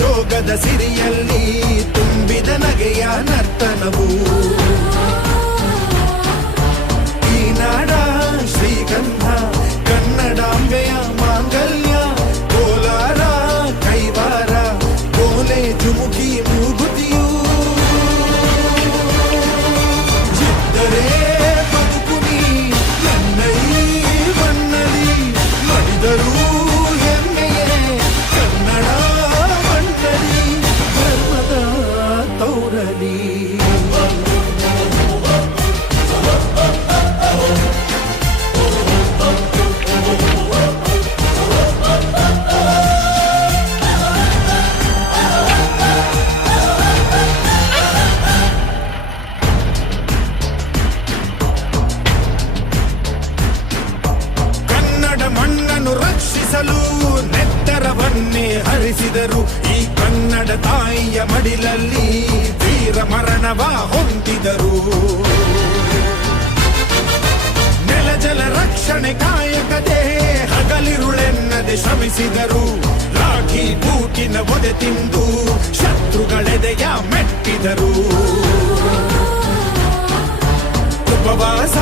ಜೋಗದ ಸಿರಿಯಲ್ಲಿ ತುಂಬಿದ ನಗೆಯ ನರ್ತನವು ಈ ನಾಡ ಶ್ರೀಗಂಧ ಕನ್ನಡಾಂಬೆಯ ಮಾಂಗಲ್ಯ ಕೋಲಾರ ಕೈವಾರ ಕೋಲೆ ಜುಮುಕಿ ಮೂಗುತಿಯು ಚಿತ್ತರೆ ಬದುಕುನಿ ನನ್ನೈ ಮನ್ನಲಿ ಮಡಿದರು ಹೆಮ್ಮೆಯೇ ಕನ್ನಡ ಮಣ್ಣಲಿ ಧರ್ಮದ ತೌರಲಿ ಮಣ್ಣನ್ನು ರಕ್ಷಿಸಲು ನೆತ್ತರವನ್ನೇ ಹರಿಸಿದರು ಈ ಕನ್ನಡ ತಾಯಿಯ ಮಡಿಲಲ್ಲಿ ವೀರ ಮರಣವ ಹೊಂದಿದರು ನೆಲಜಲ ರಕ್ಷಣೆ ಕಾಯಕತೆ ಹಗಲಿರುಳೆನ್ನದೆ ಶ್ರಮಿಸಿದರು ಲಾಠಿ ಬೂಟಿನ ಒದೆ ತಿಂದು ಶತ್ರುಗಳೆದೆಯ ಮೆಟ್ಟಿದರು ಉಪವಾಸ